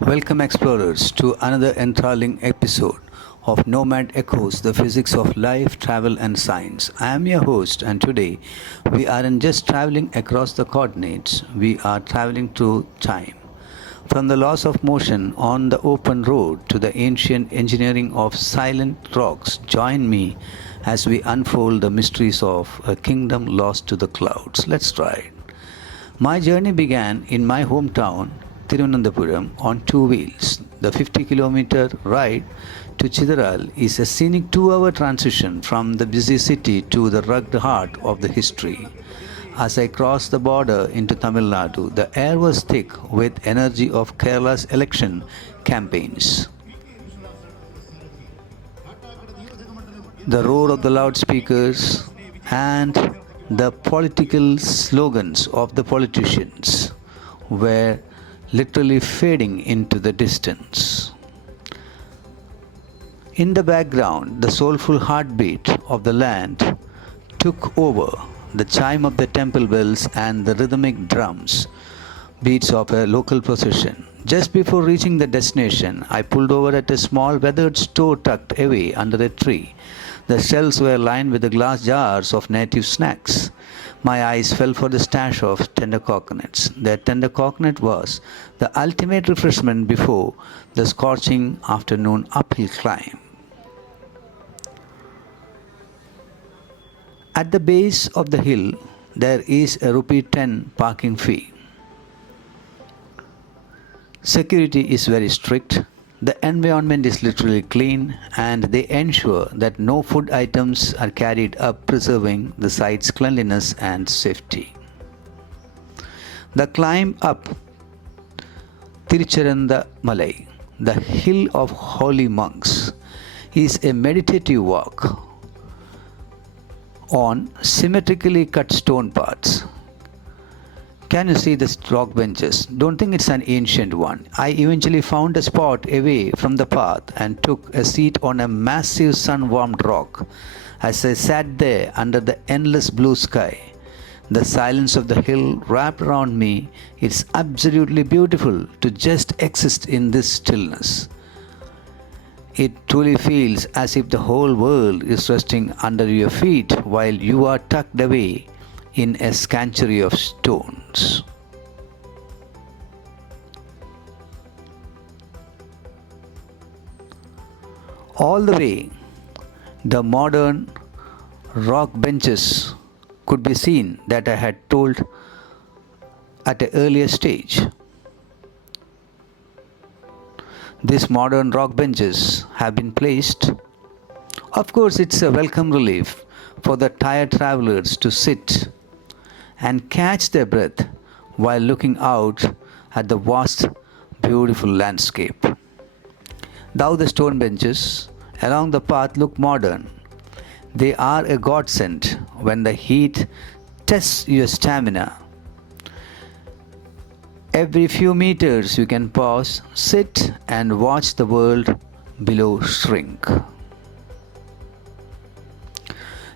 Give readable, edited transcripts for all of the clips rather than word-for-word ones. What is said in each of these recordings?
Welcome, explorers, to another enthralling episode of Nomad Echoes, the physics of life, travel, and science. I am your host, and today we aren't just traveling across the coordinates, we are traveling through time. From the laws of motion on the open road to the ancient engineering of silent rocks, join me as we unfold the mysteries of a kingdom lost to the clouds. Let's ride. My journey began in my hometown, Thiruvananthapuram, on two wheels. The 50-kilometer ride to Chitharal is a scenic 2-hour transition from the busy city to the rugged heart of the history. As I crossed the border into Tamil Nadu, the air was thick with energy of Kerala's election campaigns. The roar of the loudspeakers and the political slogans of the politicians were literally fading into the distance. In the background, the soulful heartbeat of the land took over, the chime of the temple bells and the rhythmic drums beats of a local procession. Just before reaching the destination, I pulled over at a small weathered store tucked away under a tree. The shelves were lined with the glass jars of native snacks. My eyes fell for the stash of tender coconuts. The tender coconut was the ultimate refreshment before the scorching afternoon uphill climb. At the base of the hill, there is a rupee 10 parking fee. Security is very strict. The environment is literally clean, and they ensure that no food items are carried up, preserving the site's cleanliness and safety. The climb up Malai, the hill of holy monks, is a meditative walk on symmetrically cut stone paths. Can you see the rock benches? Don't think it's an ancient one. I eventually found a spot away from the path and took a seat on a massive sun-warmed rock. As I sat there under the endless blue sky, the silence of the hill wrapped around me, it's absolutely beautiful to just exist in this stillness. It truly feels as if the whole world is resting under your feet while you are tucked away in a sanctuary of stones. All the way, the modern rock benches could be seen that I had told at an earlier stage. These modern rock benches have been placed. Of course, it's a welcome relief for the tired travelers to sit and catch their breath while looking out at the vast, beautiful landscape. Though the stone benches along the path look modern, they are a godsend when the heat tests your stamina. Every few meters you can pause, sit and watch the world below shrink.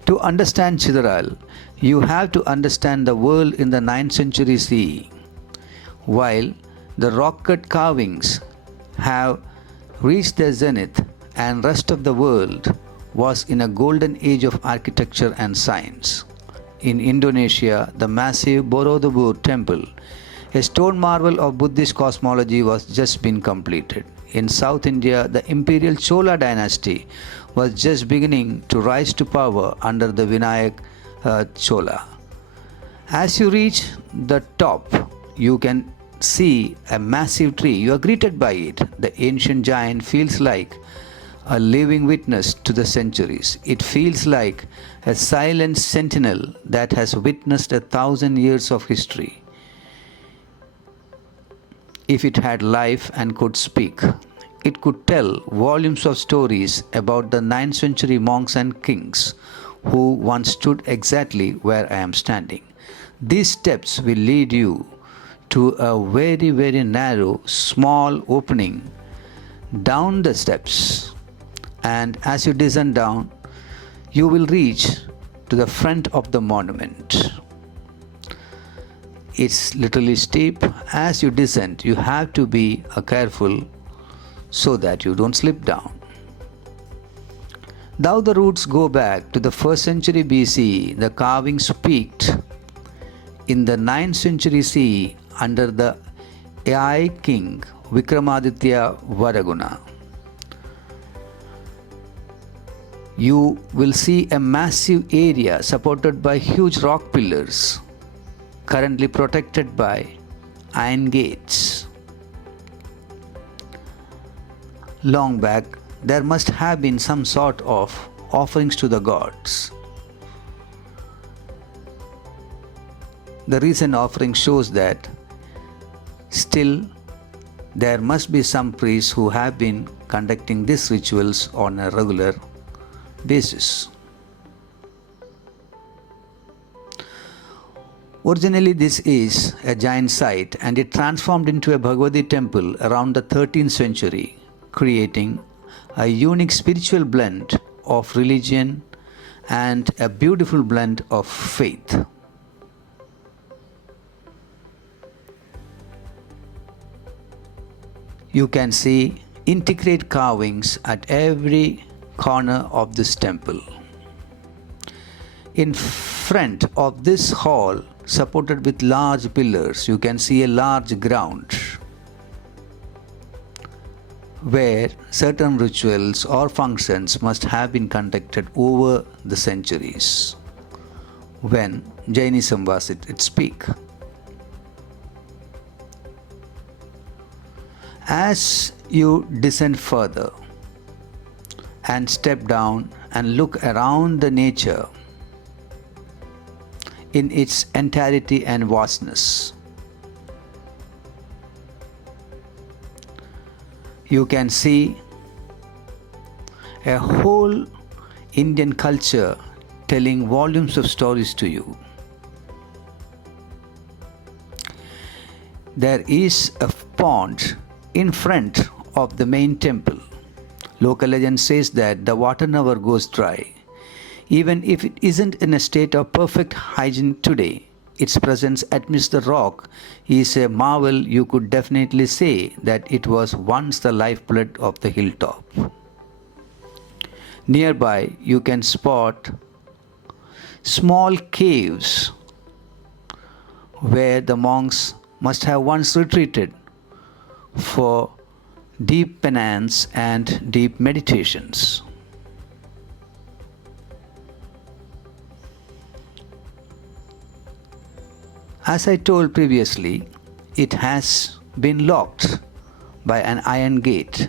To understand Chitharal, you have to understand the world in the 9th century CE. While the rock-cut carvings have reached their zenith and rest of the world was in a golden age of architecture and science. In Indonesia, the massive Borobudur Temple, a stone marvel of Buddhist cosmology, was just been completed. In South India, the imperial Chola dynasty was just beginning to rise to power under the Vinayak Chola. As you reach the top, you can see a massive tree. You are greeted by it. The ancient Jain feels like a living witness to the centuries. It feels like a silent sentinel that has witnessed 1,000 years of history. If it had life and could speak, it could tell volumes of stories about the 9th century monks and kings who once stood exactly where I am standing. These steps will lead you to a very, very narrow, small opening down the steps, and as you descend down, you will reach to the front of the monument. It's literally steep. As you descend, you have to be careful so that you don't slip down. Though the roots go back to the 1st century BC, the carvings peaked in the 9th century CE under the Ai king Vikramaditya Varaguna. You will see a massive area supported by huge rock pillars, currently protected by iron gates. Long back, there must have been some sort of offerings to the gods. The recent offering shows that still there must be some priests who have been conducting these rituals on a regular basis. Originally, this is a Jain site and it transformed into a Bhagavati temple around the 13th century, creating a unique spiritual blend of religion and a beautiful blend of faith. You can see intricate carvings at every corner of this temple. In front of this hall, supported with large pillars, you can see a large ground where certain rituals or functions must have been conducted over the centuries when Jainism was at its peak. As you descend further and step down and look around the nature in its entirety and vastness, you can see a whole Indian culture telling volumes of stories to you. There is a pond in front of the main temple. Local legend says that the water never goes dry. Even if it isn't in a state of perfect hygiene today, its presence amidst the rock is a marvel. You could definitely say that it was once the lifeblood of the hilltop. Nearby, you can spot small caves where the monks must have once retreated for deep penance and deep meditations. As I told previously, it has been locked by an iron gate.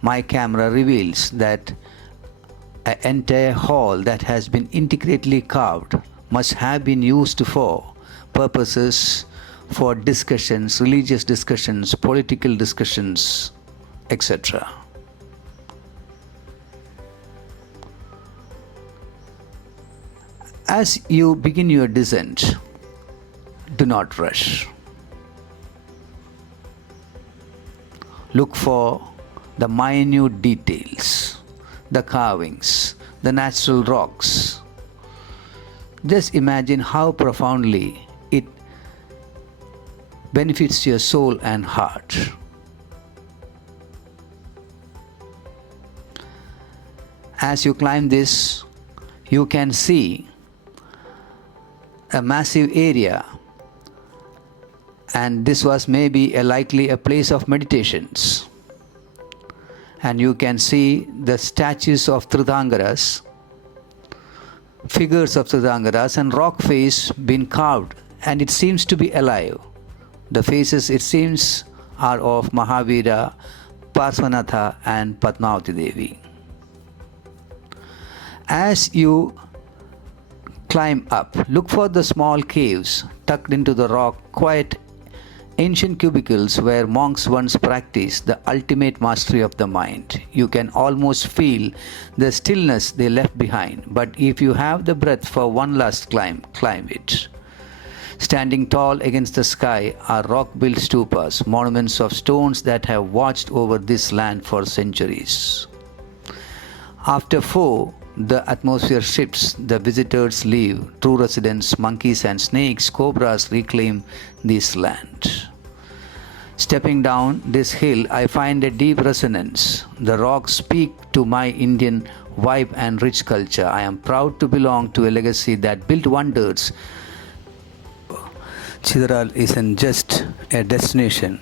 My camera reveals that an entire hall that has been intricately carved must have been used for purposes for discussions, religious discussions, political discussions, etc. As you begin your descent, do not rush. Look for the minute details, the carvings, the natural rocks. Just imagine how profoundly it benefits your soul and heart. As you climb this, you can see a massive area, and this was maybe likely a place of meditations. And you can see the statues of Tirthankaras, figures of Tirthankaras, and rock face being carved, and it seems to be alive. The faces, it seems, are of Mahavira, Parsvanatha and Padmavati Devi. As you climb up, look for the small caves tucked into the rock, quiet ancient cubicles where monks once practiced the ultimate mastery of the mind. You can almost feel the stillness they left behind, but if you have the breath for one last climb, climb it. Standing tall against the sky are rock-built stupas, monuments of stones that have watched over this land for centuries. After 4 the atmosphere shifts, the visitors leave, true residents, monkeys and snakes, cobras reclaim this land. Stepping down this hill, I find a deep resonance. The rocks speak to my Indian vibe and rich culture. I am proud to belong to a legacy that built wonders. Chitharal isn't just a destination,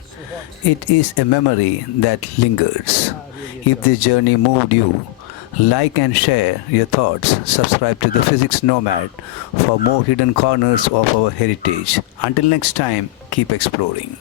it is a memory that lingers. If this journey moved you, like and share your thoughts. Subscribe to the Physics Nomad for more hidden corners of our heritage. Until next time, keep exploring.